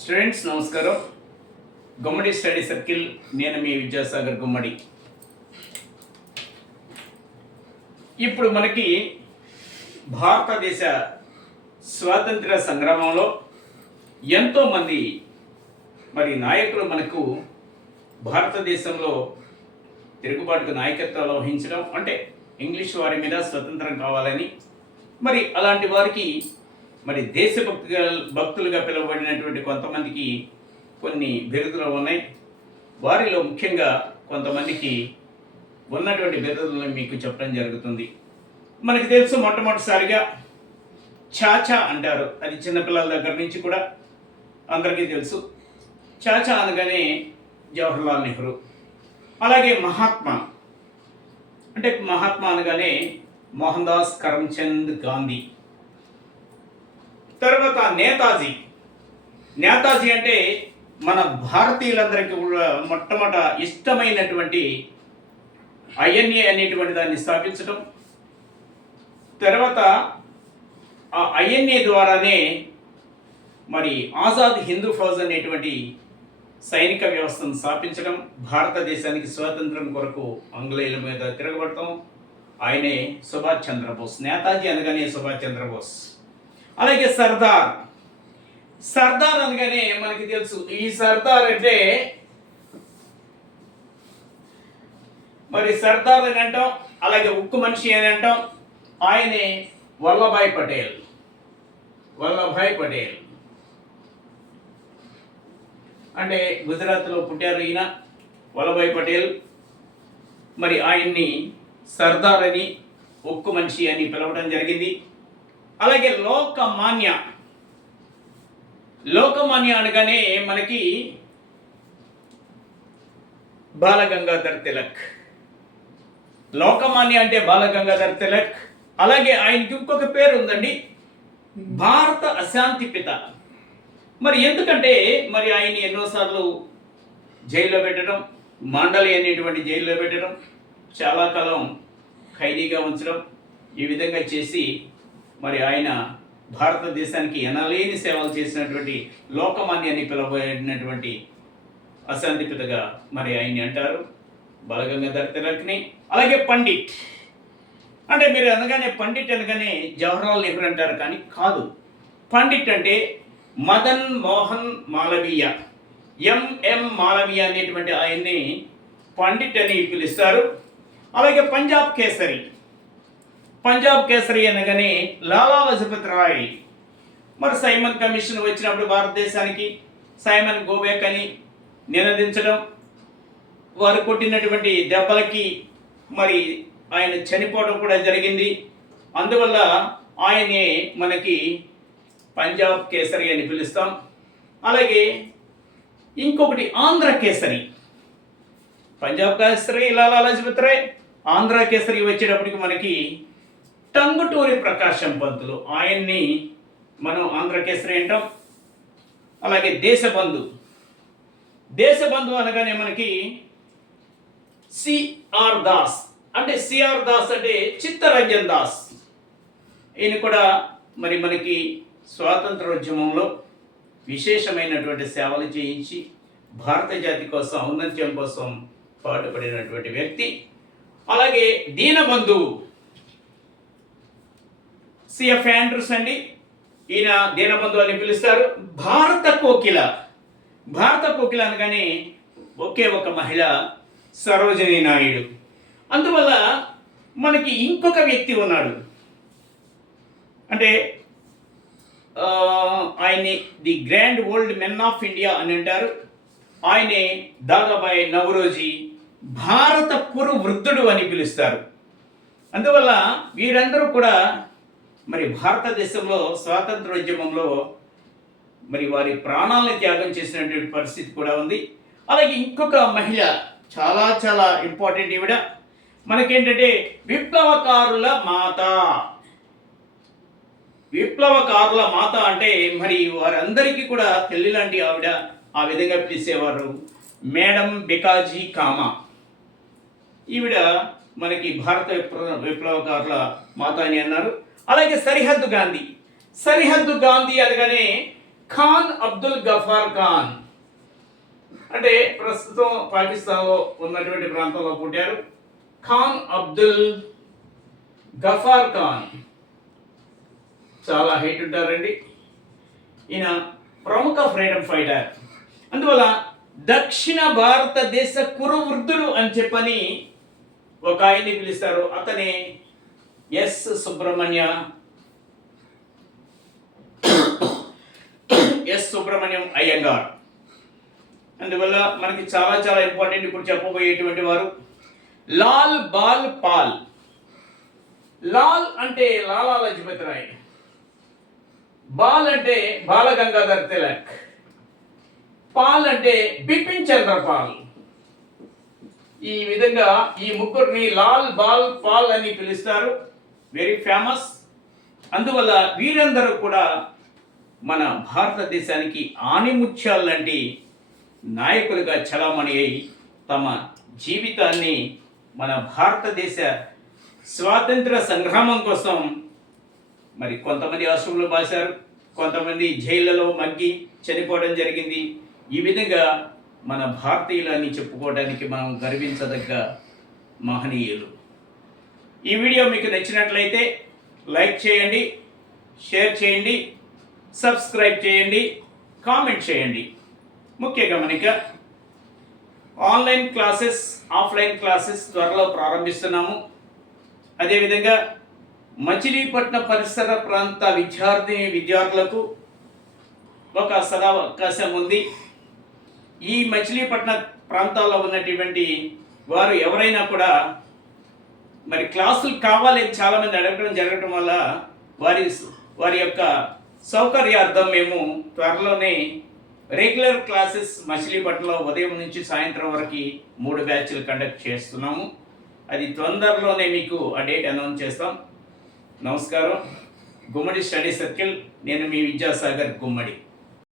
Students నమస్కారం. గుమ్మడి study circle, నేను మీ విద్యాసాగర్ గుమ్మడి. ఇప్పుడు మనకి భారతదేశ స్వాతంత్ర సంగ్రామంలో ఎంతోమంది నాయకులు మనకు భారతదేశంలో తిరుగుబాటుకు నాయకత్వాలు వహించడం, అంటే ఇంగ్లీష్ వారి మీద స్వతంత్రం కావాలని, అలాంటి వారికి భక్తులుగా పిలువబడినటువంటి కొంతమందికి కొన్ని బిరుదులు ఉన్నాయి. వారిలో ముఖ్యంగా కొంతమందికి ఉన్నటువంటి బిరుదులను మీకు చెప్పడం జరుగుతుంది. మనకి తెలుసు, మొట్టమొదటిసారిగా చాచా అంటారు. అది చిన్నపిల్లల దగ్గర నుంచి కూడా అందరికీ తెలుసు. చాచా అనగానే జవహర్లాల్ నెహ్రూ. అలాగే మహాత్మా అనగానే మోహన్ దాస్ కరమ్చంద్ గాంధీ. తర్వాత నేతాజీ అంటే మన భారతీయులందరికీ కూడా మొట్టమొదట ఇష్టమైనటువంటి ఐఎన్ఏ అనేటువంటి దాన్ని స్థాపించడం. తర్వాత ఆ ఐఎన్ఏ ద్వారానే ఆజాద్ హిందూ ఫౌజ్ అనేటువంటి సైనిక వ్యవస్థను స్థాపించడం, భారతదేశానికి స్వాతంత్రం కొరకు ఆంగ్లేయుల మీద తిరగబడతాం. ఆయనే సుభాష్ చంద్రబోస్. నేతాజీ అనగానే సుభాష్ చంద్రబోస్. అలాగే సర్దార్ అనగానే మనకి తెలుసు, ఈ సర్దార్ అంటే సర్దార్ అని అంటాం, అలాగే ఉక్కు మనిషి అని అంటాం. ఆయనే వల్లభాయ్ పటేల్. అంటే గుజరాత్లో పుట్టారు ఈయన వల్లభాయ్ పటేల్. ఆయన్ని సర్దార్ అని, ఉక్కు మనిషి అని పిలవడం జరిగింది. అలాగే లోకమాన్య అనగానే మనకి బాలగంగాధర్ తిలక్. లోకమాన్య అంటే బాలగంగాధర్ తిలక్. అలాగే ఆయనకి ఇంకొక పేరు ఉందండి, భారత అశాంతి పిత. ఎందుకంటే ఆయన్ని ఎన్నోసార్లు జైల్లో పెట్టడం, మాండలి అనేటువంటి జైల్లో పెట్టడం, చాలా కాలం ఖైదీగా ఉంచడం, ఈ విధంగా చేసి ఆయన భారతదేశానికి ఎనలేని సేవలు చేసినటువంటి లోకమాన్య అని పిలువబడినటువంటి అశాంతిపితగా ఆయన్ని అంటారు, బాలగంగాధర్ తిలక్ని. అలాగే పండిట్ అంటే మీరు అనగానే పండిట్ అనగానే జవహర్లాల్ నెహ్రూ అంటారు, కానీ కాదు. పండిట్ అంటే మదన్ మోహన్ మాలవీయ, ఎంఎం మాలవీయ అనేటువంటి ఆయన్ని పండిట్ అని పిలుస్తారు. అలాగే పంజాబ్ కేసరి అనగానే లాలా లజపత్ రాయ్. సైమన్ కమిషన్ వచ్చినప్పుడు భారతదేశానికి సైమన్ గోబెక్ అని నినదించడం, వారు కొట్టినటువంటి దెబ్బలకి ఆయన చనిపోవడం కూడా జరిగింది. అందువల్ల ఆయనే మనకి పంజాబ్ కేసరి అని పిలుస్తాం. అలాగే ఇంకొకటి ఆంధ్ర కేసరి. పంజాబ్ కేసరి లాలా లజపత్ రాయ్, ఆంధ్ర కేసరి వచ్చేటప్పటికి మనకి టంగుటూరి ప్రకాశం పంతులు, ఆయన్ని మనం ఆంధ్ర కేసరి అంటాం. అలాగే దేశబంధు అనగానే మనకి సిఆర్ దాస్ అంటే చిత్తరంజన్ దాస్. ఈయన కూడా మనకి స్వాతంత్రోద్యమంలో విశేషమైనటువంటి సేవలు చేయించి భారత జాతి కోసం, ఔన్నత్యం కోసం పాటుపడినటువంటి వ్యక్తి. అలాగే దీనబంధు సిఎఫ్ ఆండ్రూస్ అండి, ఈయన దీనబంధు అని పిలుస్తారు. భారత కోకిల అనగానే ఒకే ఒక మహిళ, సరోజినీ నాయుడు. అందువల్ల మనకి ఇంకొక వ్యక్తి ఉన్నాడు, అంటే ఆయన్ని the grand old men of India అని అంటారు. ఆయనే దాదాబాయి నవరోజీ, భారత పురు వృద్ధుడు అని పిలుస్తారు. అందువల్ల వీరందరూ కూడా భారతదేశంలో స్వాతంత్రోద్యమంలో వారి ప్రాణాలను త్యాగం చేసినటువంటి పరిస్థితి కూడా ఉంది. అలాగే ఇంకొక మహిళ చాలా చాలా ఇంపార్టెంట్. ఈవిడ మనకేంటంటే విప్లవకారుల మాత అంటే వారందరికీ కూడా తల్లి లాంటి ఆవిడ. ఆ విధంగా పిలిచేవారు మేడం బికాజీ కామా. ఈవిడ మనకి భారత విప్లవకారుల మాత అని అన్నారు. అలాగే సరిహద్దు గాంధీ అనగానే ఖాన్ అబ్దుల్ గఫార్ ఖాన్ అంటే ప్రస్తుతం పాకిస్తాన్లో ఉన్నటువంటి ప్రాంతంలో పుట్టారు. ఖాన్ అబ్దుల్ గఫార్ ఖాన్ చాలా హైట్ ఉంటారండి. ఈయన ప్రముఖ ఫ్రీడమ్ ఫైటర్. అందువల్ల దక్షిణ భారతదేశ కురువృద్ధుడు అని చెప్పని ఒక ఆయన్ని పిలుస్తారు. అతనే ఎస్ సుబ్రహ్మణ్యం అయ్యంగార్. అందువల్ల మనకి చాలా చాలా ఇంపార్టెంట్ ఇప్పుడు చెప్పబోయేటువంటి వారు లాల్ బాల్ పాల్. లాల్ అంటే లాలా లజపతి రాయ్, బాల్ అంటే బాల గంగాధర్ తిలక్, పాల్ అంటే బిపిన్ చంద్ర పాల్. ఈ విధంగా ఈ ముగ్గురిని లాల్ బాల్ పాల్ అని పిలుస్తారు. Very famous. అందువల్ల వీరందరూ కూడా మన భారతదేశానికి ఆణిముత్యాలు లాంటి నాయకులుగా చలామణి అయి తమ జీవితాన్ని మన భారతదేశ స్వాతంత్ర సంగ్రామం కోసం మరి కొంతమంది అసువులు బాశారు, కొంతమంది జైళ్ళలో మగ్గి చనిపోవడం జరిగింది. ఈ విధంగా మన భారతీయులని చెప్పుకోవడానికి మనం గర్వించదగ్గ మహనీయులు. ఈ వీడియో మీకు నచ్చినట్లయితే లైక్ చేయండి, షేర్ చేయండి, సబ్స్క్రైబ్ చేయండి, కామెంట్ చేయండి. ముఖ్య గమనిక, ఆన్లైన్ క్లాసెస్, ఆఫ్లైన్ క్లాసెస్ త్వరలో ప్రారంభిస్తున్నాము. అదేవిధంగా మచిలీపట్నం పరిసర ప్రాంత విద్యార్థులకు ఒక సదావకాశం ఉంది. ఈ మచిలీపట్నం ప్రాంతాల్లో ఉన్నటువంటి వారు ఎవరైనా కూడా మరి క్లాసులు కావాలని చాలామంది అడగడం జరగడం వల్ల వారి యొక్క సౌకర్యార్థం మేము త్వరలోనే రెగ్యులర్ క్లాసెస్ మచిలీపట్నంలో ఉదయం నుంచి సాయంత్రం వరకు 3 బ్యాచ్లు కండక్ట్ చేస్తున్నాము. అది తొందరలోనే మీకు ఆ డేట్ అనౌన్స్ చేస్తాం. నమస్కారం. గుమ్మడి స్టడీ సర్కిల్. నేను మీ విద్యాసాగర్ గుమ్మడి.